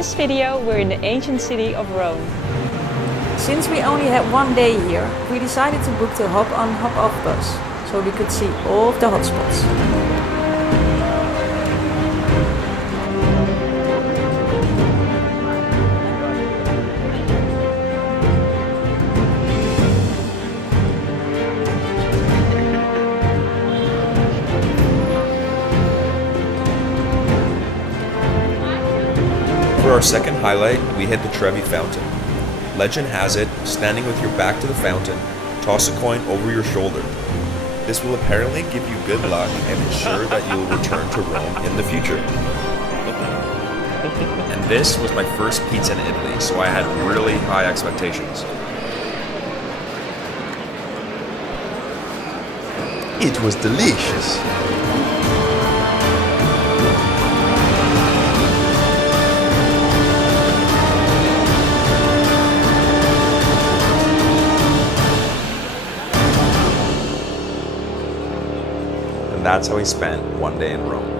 this video we're in the ancient city of Rome. Since we only had one day here, we decided to book the hop-on hop-off bus, so we could see all of the hotspots. For our second highlight, we hit the Trevi Fountain. Legend has it, standing with your back to the fountain, toss a coin over your shoulder. This will apparently give you good luck and ensure that you will return to Rome in the future. And this was my first pizza in Italy, so I had really high expectations. It was delicious. And that's how we spent one day in Rome.